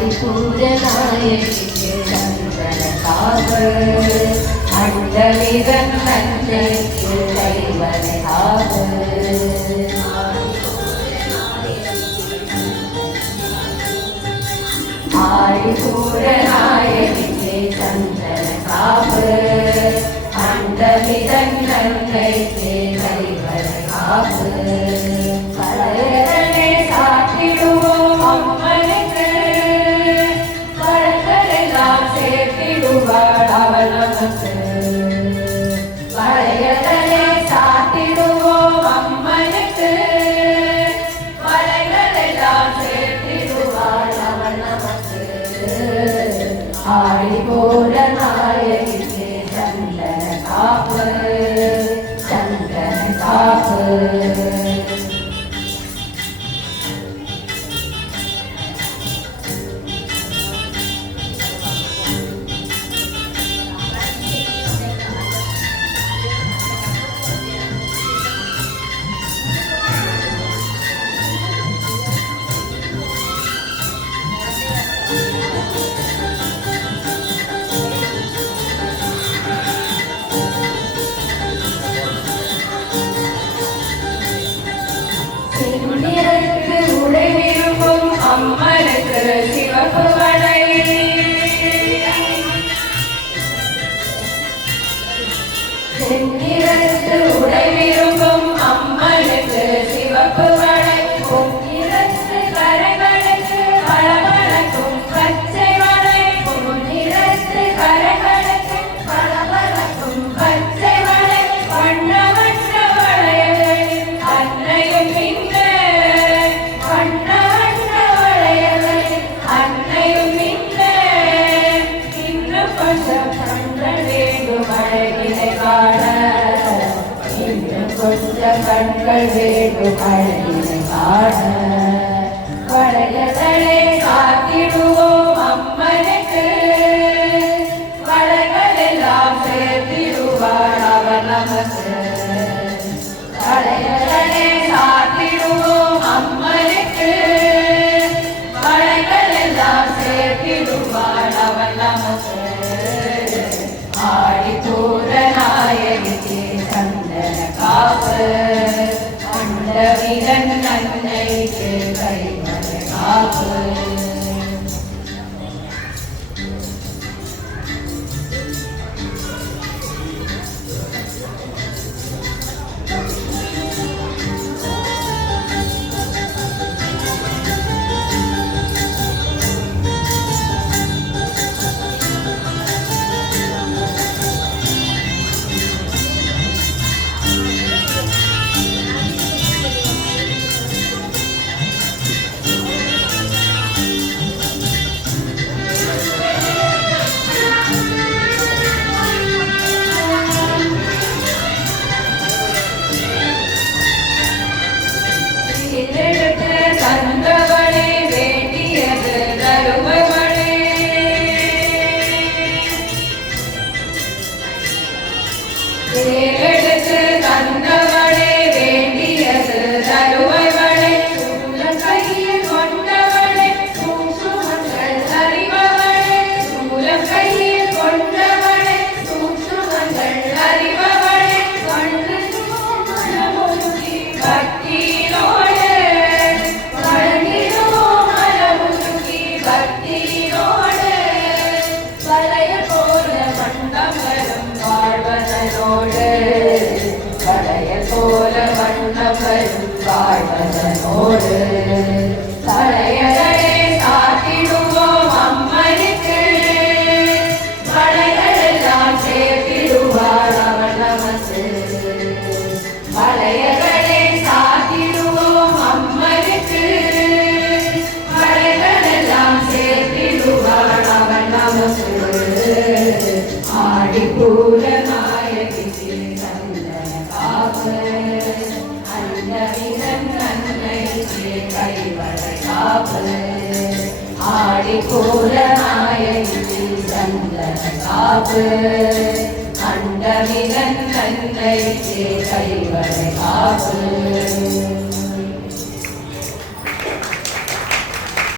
ஆதிபூரநாயகிக்கு சந்தன காப்பு அண்டவிதன் நன்மைக்கு கைவனை காப்பு ஆதிபூரநாயகிக்கு சந்தன காப்பு அண்டவிதன் நன்மைக்கு கைவனை காப்பு பழையதனை சாத்திடுவோம் அம்மனுக்கு பழங்களெல்லாம் சேர்த்திடுவாள் அவள் நமக்கு பழையதனை சாத்திடுவோம் அம்மனுக்கு பழங்களெல்லாம் சேர்த்திடுவாள் அவள் நமக்கு ஆதிபூரநாயகிக்கு சந்தன காப்பு சந்தன காப்பு உடை விரும்பும் அம்மனுக்கு சிவப்பு வடை செந்நிறத்து உடை விரும்பும் அம்மனுக்கு சிவப்பு வடை பொன்னிறத்து கரங்களுக்கு பளபளக்கும் பச்சை வடை பொன்னிறத்து கரங்களுக்கு பளபளக்கும் பச்சை வடை வண்ண வண்ண வளையலில் அன்னையும் இங்கு வண்ண வண்ண வளையலில் அன்னையும் இங்கு இன்னும் கொஞ்சம் கண்கள் வேண்டும் அழகினை காண இன்னும் கொஞ்சம் கண்கள் வேண்டும் அழகினை காண வளையதனை காத்திடுவோம் அம்மனுக்கு வளைகள் எல்லாம் சேர்த்திடுவாள் அவள் நமக்கு வளையதனை காத்திடுவோம் அம்மனுக்கு வளைகள் எல்லாம் சேர்த்திடுவாள் அவள் நமக்கு ஆதிபூரநாயகிக்கு சந்தன காப்பு அண்டவிதன் நன்மைக்கு கைவனை காப்பு தந்தவளே வேண்டியது தருபவளே தேரெடுத்து தந்தவளே வேண்டியது தருபவளே உள்ள கையில் கொண்டவளே சூசுமங்கள் அறிபவளே உள்ள கையில் கொண்டவளே சூசுமங்கள் அறிபவளே கண்டு மனமுருகி பக்தியோடு பழைய போல வண்ணம் வாழ்வதனோடு பழையதனை சாத்திடுவோம் அம்மனுக்கு பழைகள் எல்லாம் சேர்த்திடுவாள் அவள் நமக்கு பழையதனை சாத்திடுவோம் அம்மனுக்கு பழைகள் எல்லாம் சேர்த்திடுவாள் அவள் நமக்கு ஆதிபூரநாயகிக்கு சந்தன காப்பு அண்டவிதன் நன்மைக்கு கைவளை காப்பு ஆதிபூரநாயகிக்கு சந்தன காப்பு அண்டவிதன் நன்மைக்கு கைவளை காப்பு